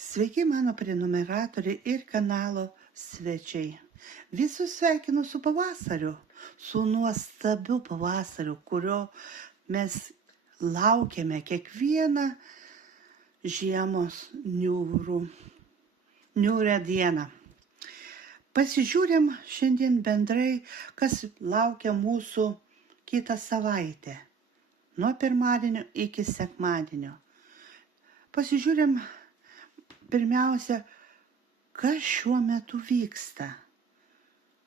Sveiki mano prenumeratoriai ir kanalo svečiai. Visus sveikinu su pavasariu, su nuostabiu pavasariu, kurio mes laukiame kiekvieną žiemos niūrią dieną. Pasižiūrim šiandien bendrai, kas laukia mūsų kitą savaitę, nuo pirmadienio iki sekmadienio. Pasižiūrim pirmiausia, kas šiuo metu vyksta.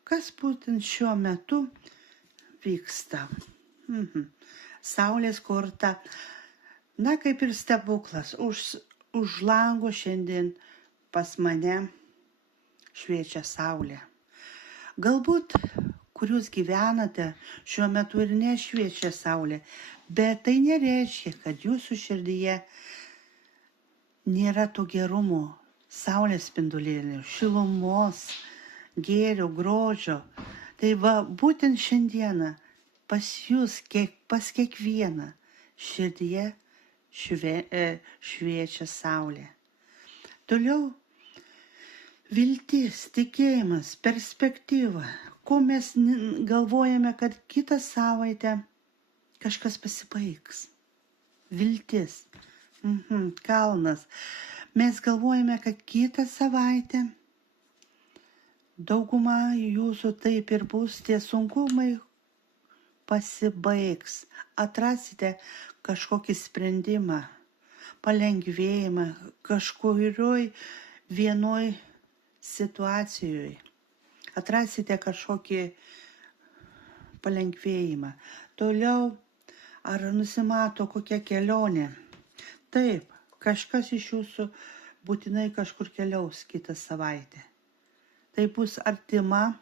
Kas būtent šiuo metu vyksta. Saulės korta. Na, kaip ir stebuklas. Už lango šiandien pas mane šviečia saulė. Galbūt, kur jūs gyvenate, šiuo metu ir nešviečia saulė, bet tai nereiškia, kad jūsų širdyje nėra to gerumo, saulės spindulėlių, šilumos, gėrio, grožio. Tai va, būtent šiandieną pas jūs, pas kiekvieną širdyje šviečia saulė. Toliau viltis, tikėjimas, perspektyva, ko mes galvojame, kad kitą savaitę kažkas pasibaigs. Viltis. Kalnas. Mes galvojame, kad kitą savaitę dauguma jūsų taip ir bus, tie sunkumai pasibaigs. Atrasite kažkokį sprendimą, palengvėjimą kažkurioj vienoj situacijoje. Atrasite kažkokį palengvėjimą. Toliau, ar nusimato kokia kelionė? Taip, kažkas iš jūsų būtinai kažkur keliaus kitą savaitę. Tai bus artima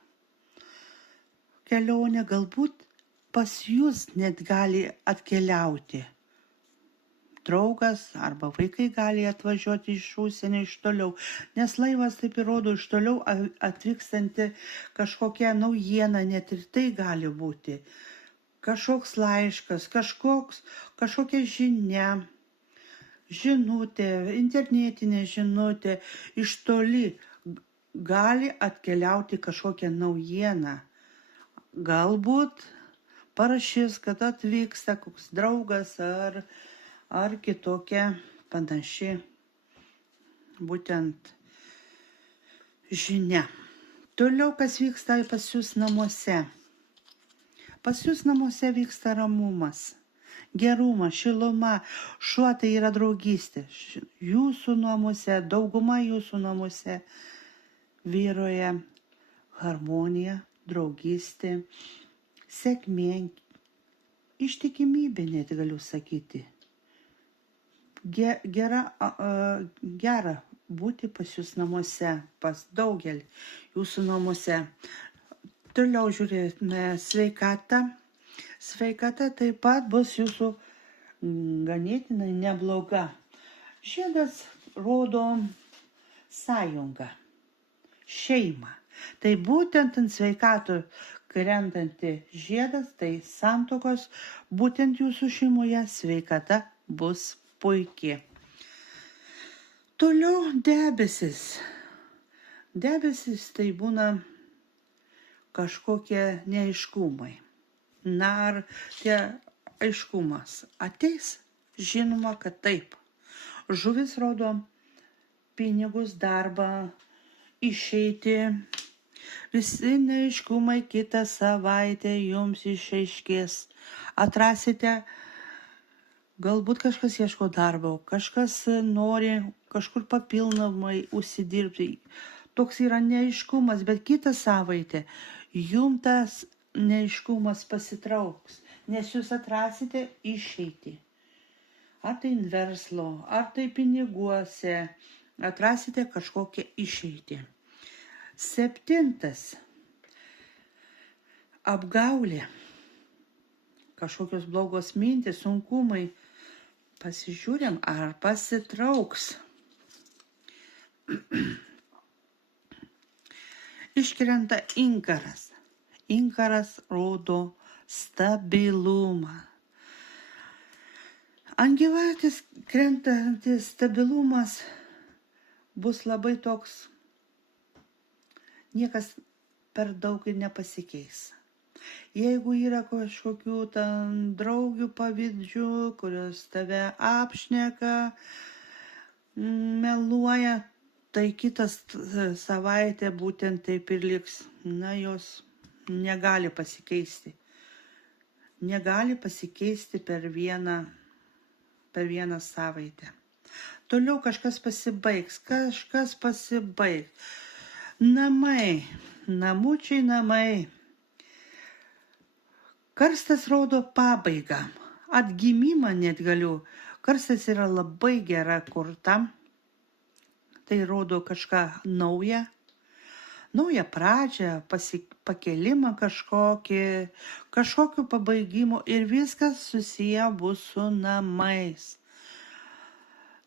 kelionė, galbūt pas jūs net gali atkeliauti. Draugas arba vaikai gali atvažiuoti iš užsienio, iš toliau, nes laivas taip ir rodo iš toliau atvykstanti kažkokia naujiena, net ir tai gali būti. Kažkoks laiškas, kažkokia žinia. Žinutė, internetinė žinutė, iš toli gali atkeliauti kažkokią naujieną. Galbūt parašys, kad atvyksta koks draugas ar kitokia panaši būtent žinia. Toliau, kas vyksta pas jūs namuose. Pas jūs namuose vyksta ramumas. Gerumas, šiluma, šuo tai yra draugystė. Jūsų namuose, dauguma jūsų namuose vyroja harmonija, draugystė, sėkmė, ištikimybė, net galiu sakyti. Gera būti pas jūs namuose, pas daugelį jūsų namuose. Toliau žiūrėtume sveikatą. Sveikata taip pat bus jūsų ganėtinai nebloga. Žiedas rodo sąjungą, šeimą. Tai būtent ant sveikatų krentanti žiedas, tai santuokos, būtent jūsų šeimoje sveikata bus puikiai. Toliau debesis. Debesis tai būna kažkokie neaiškumai. Na, ar tie aiškumas ateis? Žinoma, kad taip. Žuvis rodo pinigus, darbą, išeiti. Visi neaiškumai kitą savaitę jums išaiškės. Atrasite, galbūt kažkas ieško darbo, kažkas nori kažkur papildomai užsidirbti. Toks yra neaiškumas, bet kitą savaitę jums tas neaiškumas pasitrauks, nes jūs atrasite išeitį. Ar tai verslo, ar tai piniguose, atrasite kažkokią išeitį. 7. Apgaulė. Kažkokios blogos mintys, sunkumai. Pasižiūrim, ar pasitrauks. Iškrenta inkaras. Inkaras rodo stabilumą. Ant gyvatės krentantis stabilumas bus labai toks, niekas per daug ir nepasikeis. Jeigu yra kažkokių ten draugių pavyzdžių, kurios tave apšneka, meluoja, tai kitas savaitė būtent taip ir liks. Na, jos negali pasikeisti. Negali pasikeisti per vieną savaitę. Toliau kažkas pasibaigs. Namai, namučiai namai. Karstas rodo pabaigą, atgimimą net galiu. Karstas yra labai gera korta. Tai rodo kažką naują pradžią, pakelimą kažkokiu pabaigimu ir viskas susiję bus su namais.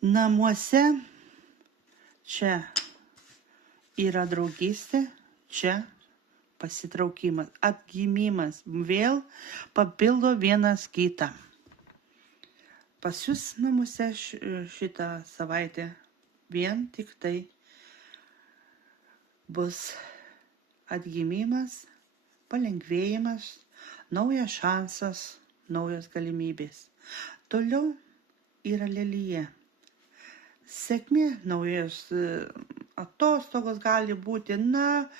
Namuose čia yra draugystė, čia pasitraukimas, atgimimas, vėl papildo vienas kitą. Pas jūs namuose šitą savaitę vien tik tai bus atgimimas, palengvėjimas, naujas šansas, naujos galimybės. Toliau yra lelija. Sėkmė, naujos atostogos gali būti. Na,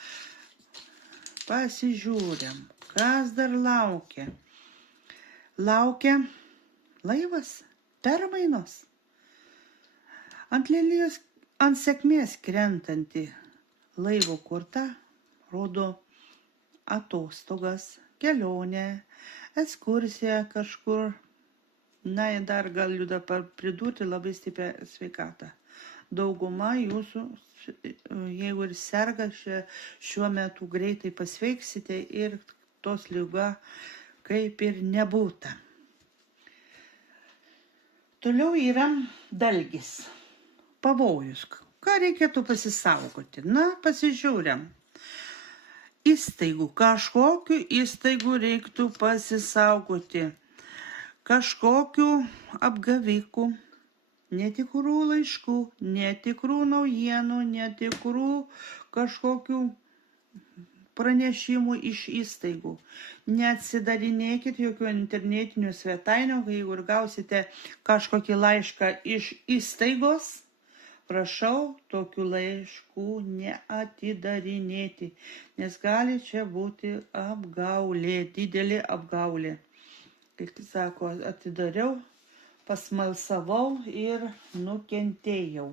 pasižiūrim, kas dar laukia. Laukia laivas, permainos. Ant lelijos, ant sėkmės krentanti laivo korta rodo atostogas, kelionę, ekskursiją kažkur. Na, dar galiu dabar pridurti labai stiprią sveikatą. Dauguma jūsų, jeigu ir serga šiuo metu, greitai pasveiksite ir tos liga kaip ir nebūta. Toliau yra dalgis. Pavojus. Ką reikėtų pasisaugoti? Na, pasižiūrėm. Kažkokių įstaigų reiktų pasisaugoti. Kažkokių apgavikų, netikrų laiškų, netikrų naujienų, netikrų kažkokių pranešimų iš įstaigų. Neatsidarinėkit jokių internetinių svetainių, jeigu ir gausite kažkokį laišką iš įstaigos, prašau tokių laiškų neatidarinėti, nes gali čia būti apgaulė, didelė apgaulė. Kaip sako, atidariau, pasmalsavau ir nukentėjau.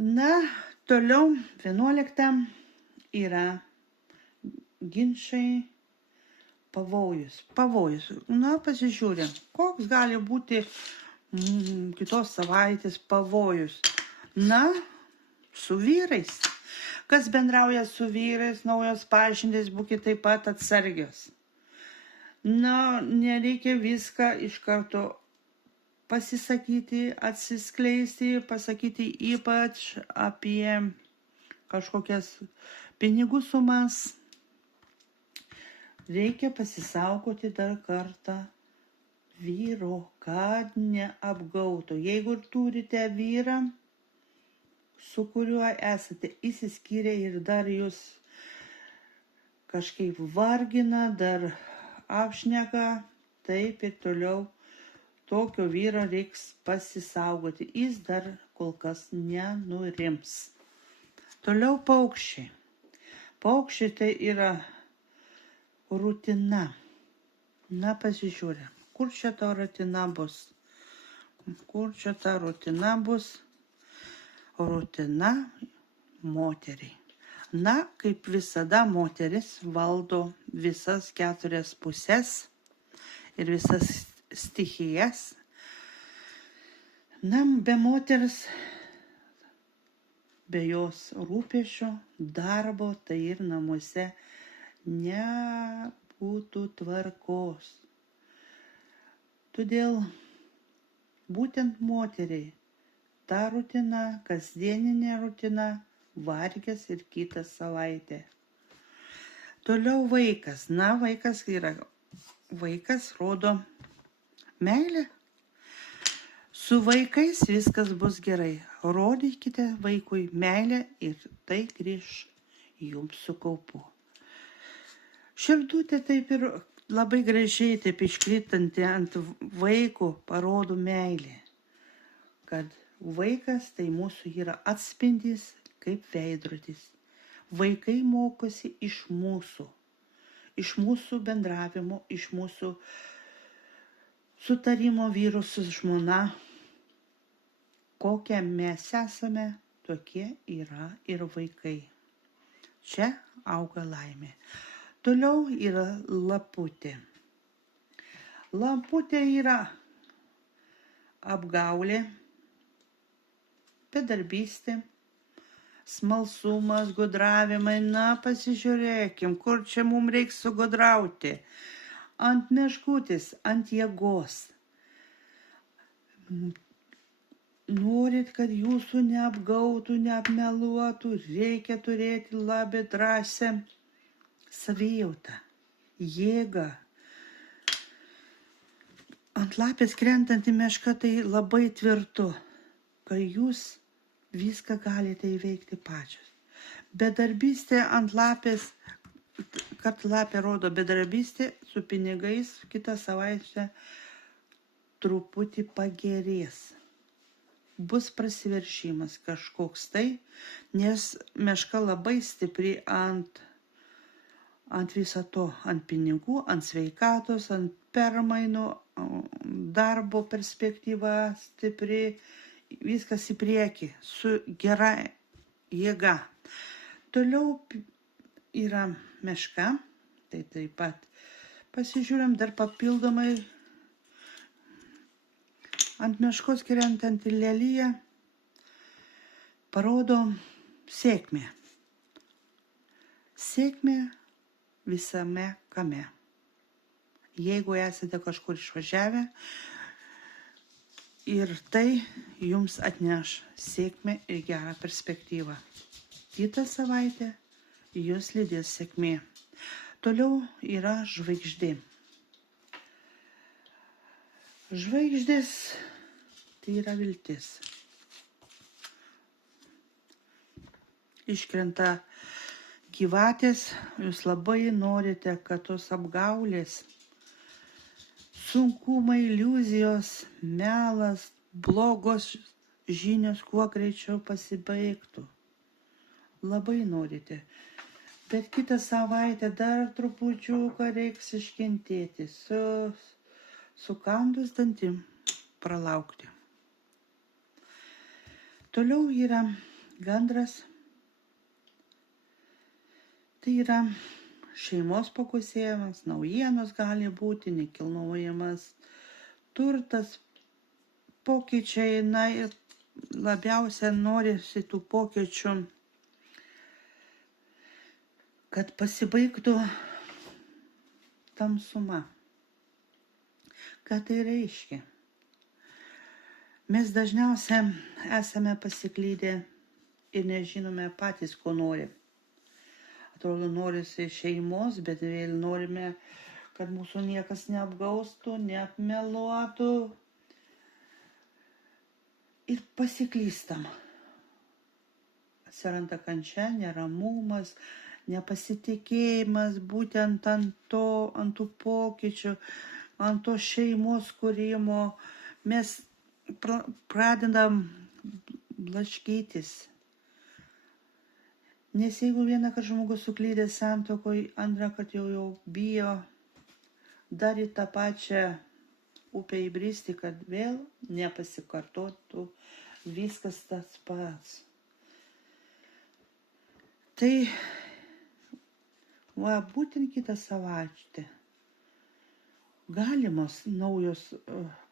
Na, toliau 11 yra ginčai, pavojus. Na, pasižiūrėm, koks gali būti kitos savaitės pavojus. Na, su vyrais. Kas bendrauja su vyrais, naujos pažintys, būkite taip pat atsargios. Na, nereikia viską iš karto pasisakyti, atsiskleisti, pasakyti ypač apie kažkokias pinigų sumas. Reikia pasisaugoti dar kartą vyro, kad neapgautų. Jeigu turite vyrą, su kuriuo esate įsiskyrę ir dar jūs kažkaip vargina, dar apšneka, taip ir toliau, tokio vyro reiks pasisaugoti. Jis dar kol kas nenurims. Toliau paukščiai. Paukščiai tai yra rutina. Na, pasižiūrė, kur čia ta rutina bus? Rutina moteriai. Na, kaip visada, moteris valdo visas 4 pusės ir visas stichijas. Na, be moters, be jos rūpesčio, darbo, tai ir namuose nebūtų tvarkos. Todėl būtent moteriai ta rutina, kasdieninė rutina, vargės ir kitą savaitę. Toliau vaikas. Na, vaikas rodo meilę. Su vaikais viskas bus gerai. Rodykite vaikui meilę ir tai grįž jums su kaupu. Širdutė taip ir labai gražiai taip iškritanti ant vaiko parodo meilę. Kad vaikas tai mūsų yra atspindys kaip veidrodis. Vaikai mokosi iš mūsų bendravimo, iš mūsų sutarimo vyru su žmona. Kokie mes esame, tokie yra ir vaikai. Čia auga laimė. Toliau yra laputė. Laputė yra apgaulė, bedarbystė, smalsumas, gudravimai. Na, pasižiūrėkim, kur čia mums reiks sugudrauti. Ant meškutės, ant jėgos. Norit, kad jūsų neapgautų, neapmeluotų, reikia turėti labai drąsią savijautą, jėgą. Ant lapės krentanti meška tai labai tvirtu, kad jūs viską galite įveikti pačios. Bedarbystė ant lapės, kad lapė rodo bedarbystė su pinigais, kitą savaitę truputį pagerės. Bus prasiveršimas kažkoks tai, nes meška labai stipri ant viso to, ant pinigų, ant sveikatos, ant permainų, darbo perspektyva stipri, viskas į priekį, su gera jėga. Toliau yra meška, tai taip pat pasižiūrim dar papildomai. Ant meškos krentanti lelija parodo sėkmę. Sėkmė visame kame. Jeigu esate kažkur išvažiavę ir tai jums atneš sėkmę ir gerą perspektyvą. Kitą savaitę jūs lydės sėkmė. Toliau yra žvaigždė. Žvaigždės tai yra viltis. Iškrenta gyvatės, jūs labai norite, kad tos apgaulės, sunkumai, iliuzijos, melas, blogos žinios kuo greičiau pasibaigtų. Labai norite. Bet kitą savaitę dar trupučiuką reiks iškentėti, sukandus dantim pralaukti. Toliau yra gandras. Tai yra šeimos pakusėjimas, naujienos gali būti, nekilnojamas turtas, pokyčiai, na ir labiausia norisi tų pokyčių, kad pasibaigtų tamsuma. Ką tai reiškia? Mes dažniausiai esame pasiklydę ir nežinome patys, ko nori. Atrodo, norisi šeimos, bet vėl norime, kad mūsų niekas neapgaustų, neapmeluotų. Ir pasiklystam. Atsiranda kančia, neramumas, nepasitikėjimas būtent ant tų pokyčių, ant to šeimos kūrimo. Mes pradedam blaškytis. Nes jeigu vieną, kad žmogus suklydęs santuokoj, antrą, kad jau bijo dar į tą pačią upę įbristi, kad vėl nepasikartotų viskas tas pats. Tai būtent kitą savaitę galimos naujos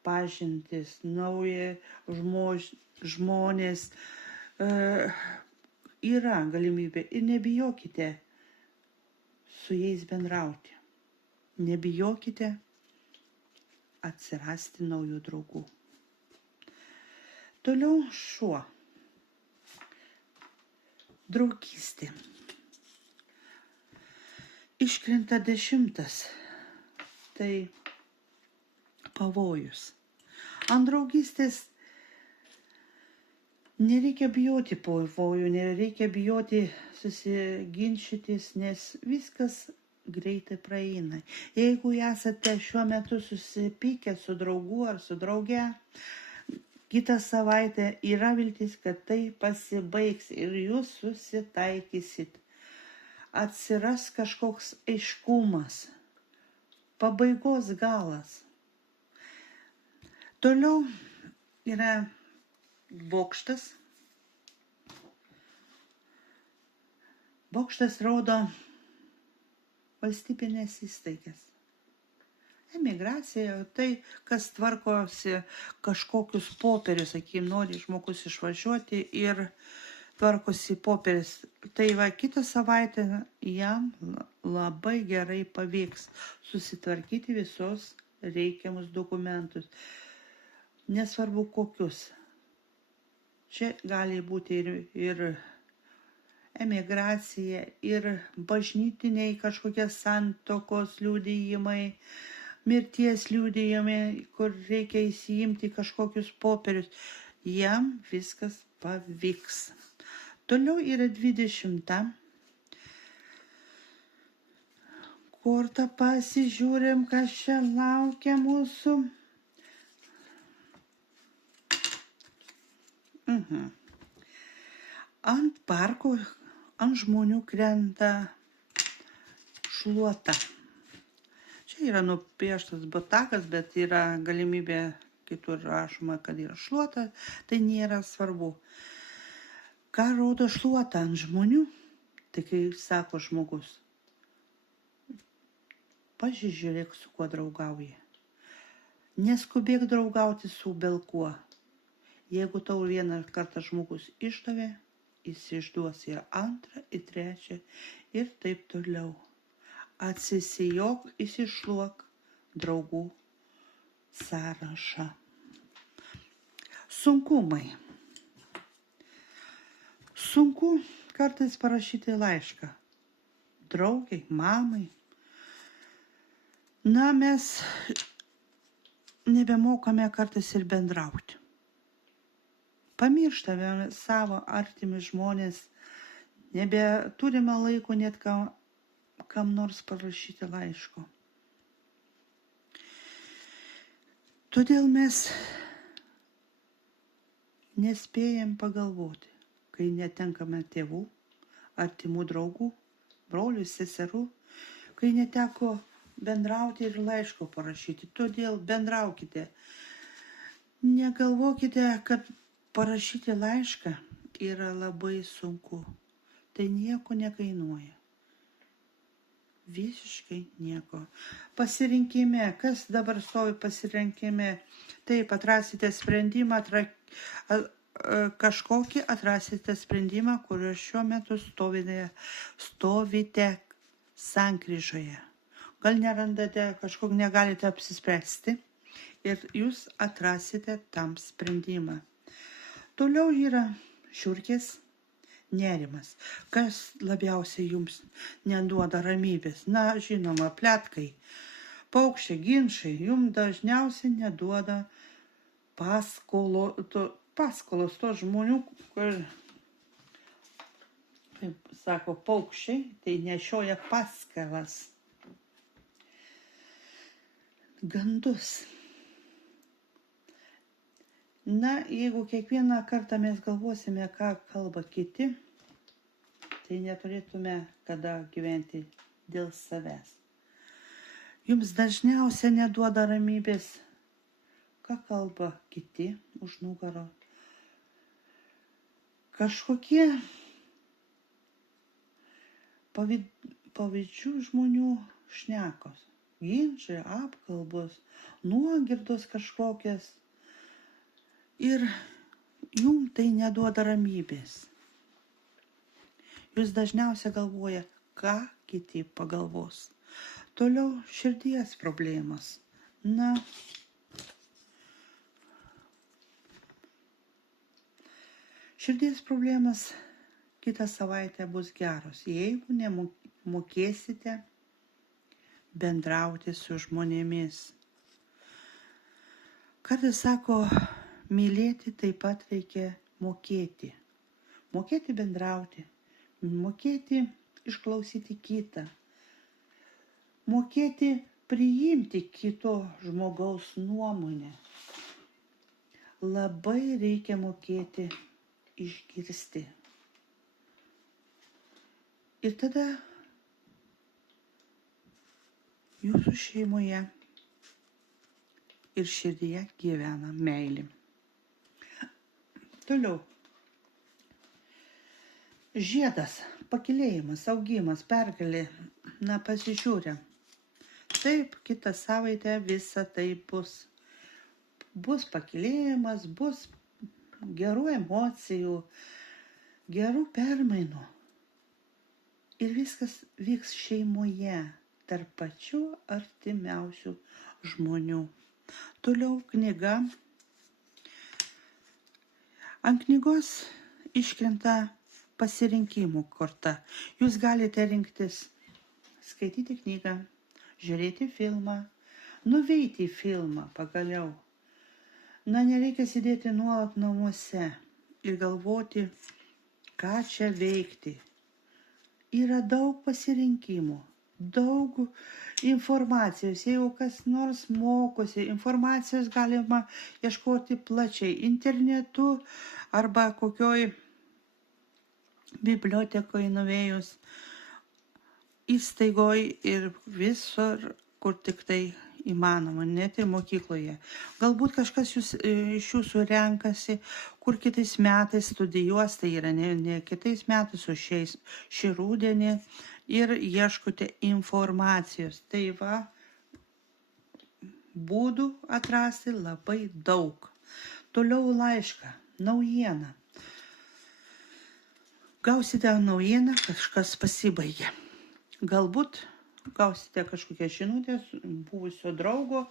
pažintys, nauji žmonės, yra galimybė ir nebijokite su jais bendrauti. Nebijokite atsirasti naujų draugų. Toliau šuo. Draugystė. Iškrenta 10. Tai pavojus. Ant draugystės Nereikia bijoti pavojų, nereikia bijoti susiginčytis, nes viskas greitai praeina. Jeigu esate šiuo metu susipykę su draugu ar su drauge, kitą savaitę yra viltis, kad tai pasibaigs ir jūs susitaikysit. Atsiras kažkoks aiškumas, pabaigos galas. Toliau yra bokštas. Bokštas rodo valstybinės įstaigas. Emigracija, tai kas tvarkosi kažkokius popierius, sakykime, nori žmogus išvažiuoti ir tvarkosi popierius. Tai va, kitą savaitę jam labai gerai pavyks susitvarkyti visos reikiamus dokumentus. Nesvarbu kokius. Čia gali būti ir emigracija, ir bažnytiniai kažkokie santuokos liudijimai, mirties liudijimai, kur reikia įsiimti kažkokius popierius. Jam viskas pavyks. Toliau yra 20. Kortą pasižiūrim, kas čia laukia mūsų. Ant parko, ant žmonių krenta šluota. Čia yra nupieštas botakas, bet yra galimybė, kitur rašoma, kad yra šluota, tai nėra svarbu. Ką rodo šluota ant žmonių? Tai kai sako žmogus, pasižiūrėk, su kuo draugauji. Neskubėk draugauti su belkuo. Jeigu tau vieną kartą žmogus išdavė, jis išduos ir antrą, ir trečią, ir taip toliau. Atsisijok, įsišluok draugų sąrašą. Sunkumai. Sunku kartais parašyti laišką draugiai, mamai. Na, mes nebemokame kartais ir bendrauti. Pamirštame savo artimi žmonės, nebeturime laiko net kam nors parašyti laiško. Todėl mes nespėjam pagalvoti, kai netenkame tėvų, artimų draugų, brolių, seserų, kai neteko bendrauti ir laiško parašyti. Todėl bendraukite. Negalvokite, kad parašyti laišką yra labai sunku. Tai nieko nekainuoja. Visiškai nieko. Pasirinkime, kas dabar stovi pasirinkime, taip atrasite sprendimą, kažkokį atrasite sprendimą, kurio šiuo metu stovite sankryžoje. Gal nerandate, kažkok negalite apsispręsti ir jūs atrasite tam sprendimą. Toliau yra šiurkės, nerimas. Kas labiausiai jums neduoda ramybės? Na, žinoma, pletkai, paukščiai, ginčai jums dažniausiai neduoda paskolos to žmonių, kur, kaip sako, paukščiai, tai nešioja paskalas. Gandus. Na, jeigu kiekvieną kartą mes galvosime, ką kalba kiti, tai neturėtume kada gyventi dėl savęs. Jums dažniausiai neduoda ramybės, ką kalba kiti už nugaro. Kažkokie pavydžių žmonių šnekos, ginčai, apkalbos, nuogirdos kažkokias. Ir jums tai neduoda ramybės. Jūs dažniausiai galvoja, ką kiti pagalvos. Toliau širdies problemos. Na, širdies problemas kitą savaitę bus geros, jeigu nemokėsite bendrauti su žmonėmis. Kartais sako, mylėti taip pat reikia mokėti. Mokėti bendrauti, mokėti išklausyti kitą, mokėti priimti kito žmogaus nuomonę. Labai reikia mokėti išgirsti. Ir tada jūsų šeimoje ir širdyje gyvena meilė. Toliau. Žiedas, pakilėjimas, augimas, pergalė. Pasižiūrė. Taip, kitą savaitę visa tai bus. Bus pakilėjimas, bus gerų emocijų, gerų permainų. Ir viskas vyks šeimoje, tarp pačių artimiausių žmonių. Toliau knyga. Ant knygos iškrenta pasirinkimų korta. Jūs galite rinktis skaityti knygą, žiūrėti filmą, nuveiti filmą pagaliau. Nereikia sėdėti nuolat namuose ir galvoti, ką čia veikti. Yra daug pasirinkimų, daug informacijos. Jeigu kas nors mokosi, informacijos galima ieškoti plačiai internetu arba kokioj bibliotekoje nuvėjus, įstaigoje ir visur, kur tik tai įmanoma, net ir mokykloje. Galbūt kažkas iš jūsų renkasi, kur kitais metais studijuos, tai yra ne kitais metais, o šį rudenį ir ieškote informacijos. Tai va, būdų atrasti labai daug. Toliau laišką, naujieną. Gausite naujieną, kažkas pasibaigė. Galbūt gausite kažkokią žinutę buvusio draugo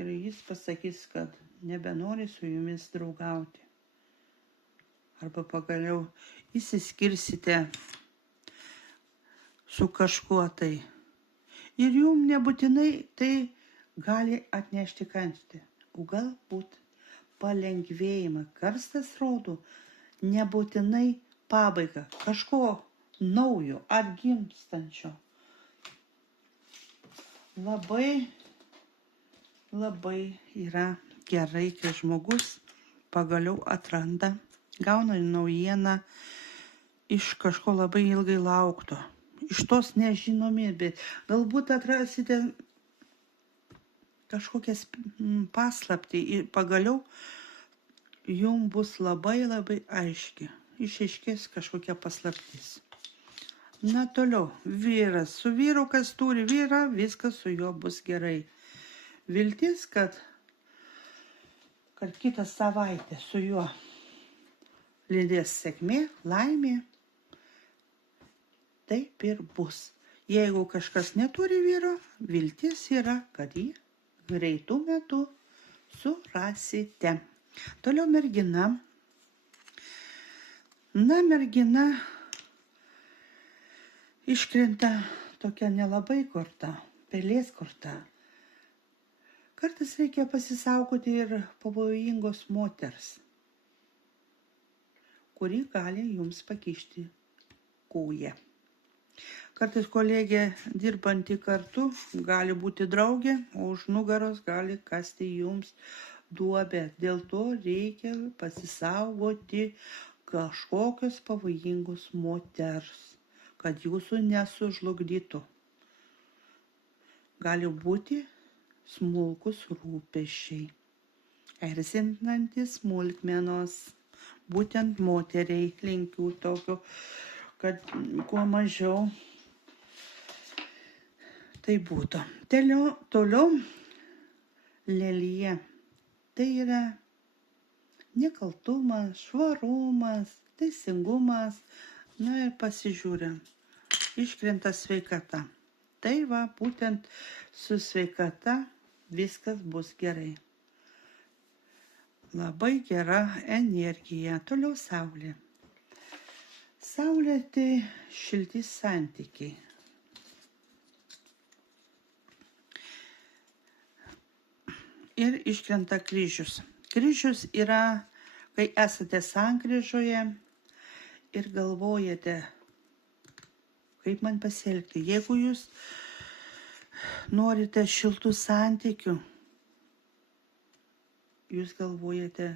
ir jis pasakys, kad nebenori su jumis draugauti. Arba pagaliau išsiskirsite su kažkuo tai. Ir jums nebūtinai tai gali atnešti kančią. O galbūt palengvėjimą. Karstas rodo nebūtinai pabaigą, kažko naujo, atgimstančio. Labai yra gerai, kai žmogus pagaliau atranda, gauna naujieną iš kažko labai ilgai laukto, iš tos nežinomybės. Galbūt atrasite kažkokias paslaptį ir pagaliau jums bus labai aiški. Išaiškės kažkokia paslaptis. Toliau, vyras. Su vyru, kas turi vyrą, viskas su juo bus gerai. Viltis, kad kitą savaitę su juo lydės sėkmė, laimė. Taip ir bus. Jeigu kažkas neturi vyro, viltis yra, kad jį greitų metų surasite. Toliau mergina. Mergina iškrenta tokia nelabai korta, pelės korta. Kartais reikia pasisaugoti ir pavojingos moters, kuri gali jums pakišti koją. Kartais kolegė dirbanti kartu gali būti draugė, o už nugaros gali kasti jums duobę. Dėl to reikia pasisaugoti kažkokios pavojingos moters, kad jūsų nesužlugdytų. Gali būti smulkus rūpesčiai, erzinantis smulkmenos. Būtent moteriai linkiu tokio, kad kuo mažiau tai būtų. Toliau lelija. Tai yra nekaltumas, švarumas, teisingumas. Ir pasižiūrėm. Iškrenta sveikata. Tai va, būtent su sveikata viskas bus gerai. Labai gera energija. Toliau saulė. Saulė tai šilti santykiai. Ir iškrenta kryžius. Kryžius yra kai esate sankryžoje ir galvojate, kaip man pasielgti. Jeigu jūs norite šiltų santykių, jūs galvojate,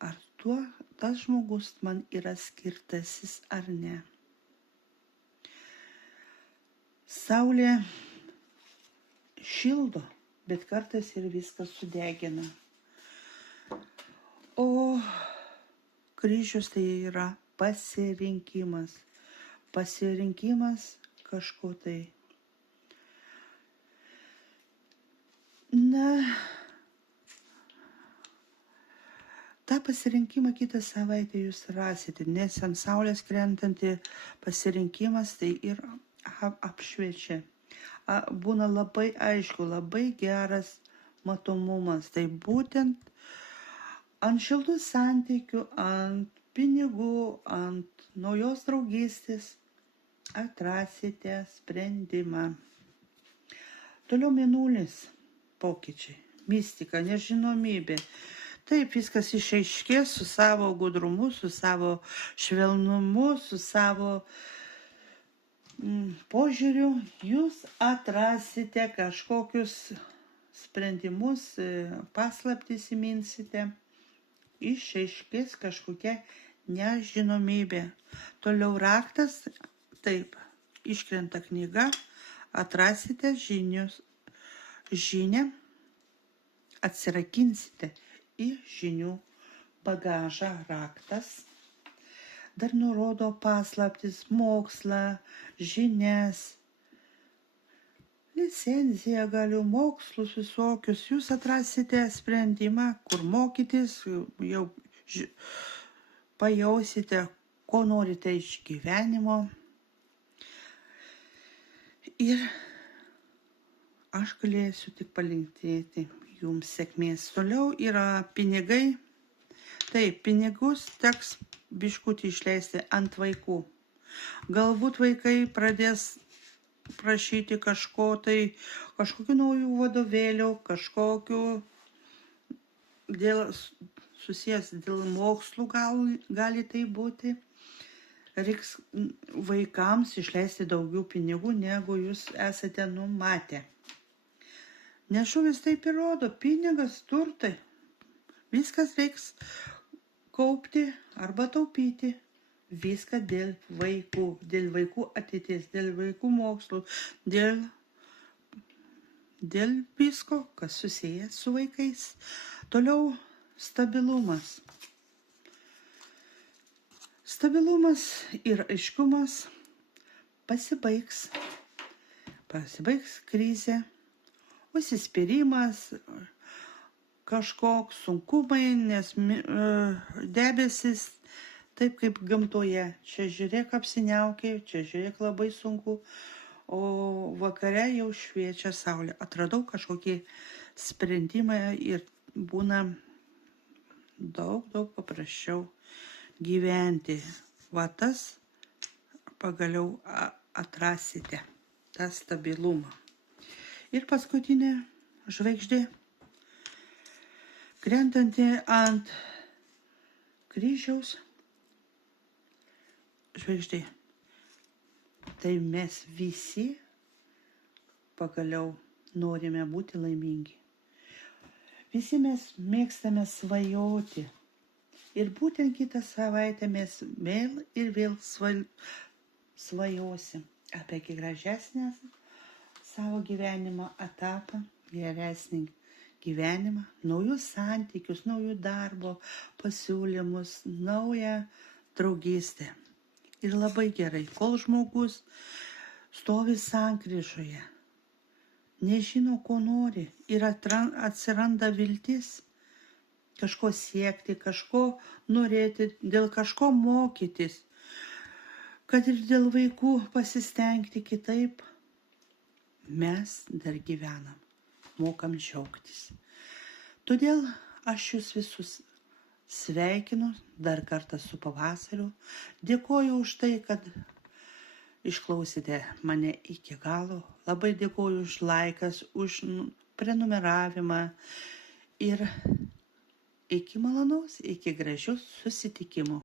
ar tas žmogus man yra skirtasis ar ne. Saulė šildo, bet kartais ir viskas sudegina. O kryžius tai yra pasirinkimas. Pasirinkimas kažko tai. Na, tą pasirinkimą kitą savaitę jūs rasite, nes ant saulės krentanti pasirinkimas tai ir apšviečia. Būna labai aišku, labai geras matomumas. Tai būtent ant šiltų santykių, ant pinigų, ant naujos draugystės atrasite sprendimą. Toliau mėnulis, pokyčiai, mistika, nežinomybė. Taip, viskas išaiškės su savo gudrumu, su savo švelnumu, su savo požiūriu. Jūs atrasite kažkokius sprendimus, paslaptis įminsite, išaiškės kažkokia nežinomybė. Toliau raktas, taip, iškrenta knyga, atrasite žinią, atsirakinsite į žinių bagažą. Raktas dar nurodo paslaptis, mokslą, žinias, licenciją galiu, mokslus visokius. Jūs atrasite sprendimą, kur mokytis, jau pajausite, ko norite iš gyvenimo. Ir aš galėsiu tik palinkėti jums sėkmės. Toliau yra pinigai. Taip, pinigus teks biškutį išleisti ant vaikų. Galbūt vaikai pradės prašyti kažkokių naujų vadovėlių, kažkokių susijęs dėl mokslų gali tai būti. Reiks vaikams išleisti daugiau pinigų, negu jūs esate numatę. Nes žuvis taip ir rodo, pinigas, turtai, viskas reiks kaupti arba taupyti. Viską dėl vaikų ateities, dėl vaikų mokslų, dėl visko, kas susijęs su vaikais. Toliau stabilumas. Stabilumas ir aiškumas pasibaigs krizė, užsispyrimas, kažkoks sunkumai, nes debesis, taip kaip gamtoje, čia žiūrėk apsiniaukė, čia žiūrėk labai sunku, o vakare jau šviečia saulė. Atradau kažkokį sprendimą ir būna daug paprasčiau gyventi. Va tas pagaliau atrasite, tą stabilumą. Ir paskutinė žvaigždė, krentanti ant kryžiaus žvaigždė. Tai mes visi pagaliau norime būti laimingi. Visi mes mėgstame svajoti. Ir būtent kitą savaitę mes vėl ir vėl svajosim apie gražesnę savo gyvenimo etapą, geresnį gyvenimą, naujus santykius, naujų darbo pasiūlymus, naują draugystę. Ir labai gerai, kol žmogus stovi sankryžoje, nežino, ko nori ir atsiranda viltis kažko siekti, kažko norėti, dėl kažko mokytis, kad ir dėl vaikų pasistengti kitaip, mes dar gyvenam, mokam džiaugtis. Todėl aš jūs visus sveikinu dar kartą su pavasariu. Dėkoju už tai, kad išklausėte mane iki galo. Labai dėkoju už laikas, už prenumeravimą ir Iki malonaus, iki gražių susitikimų.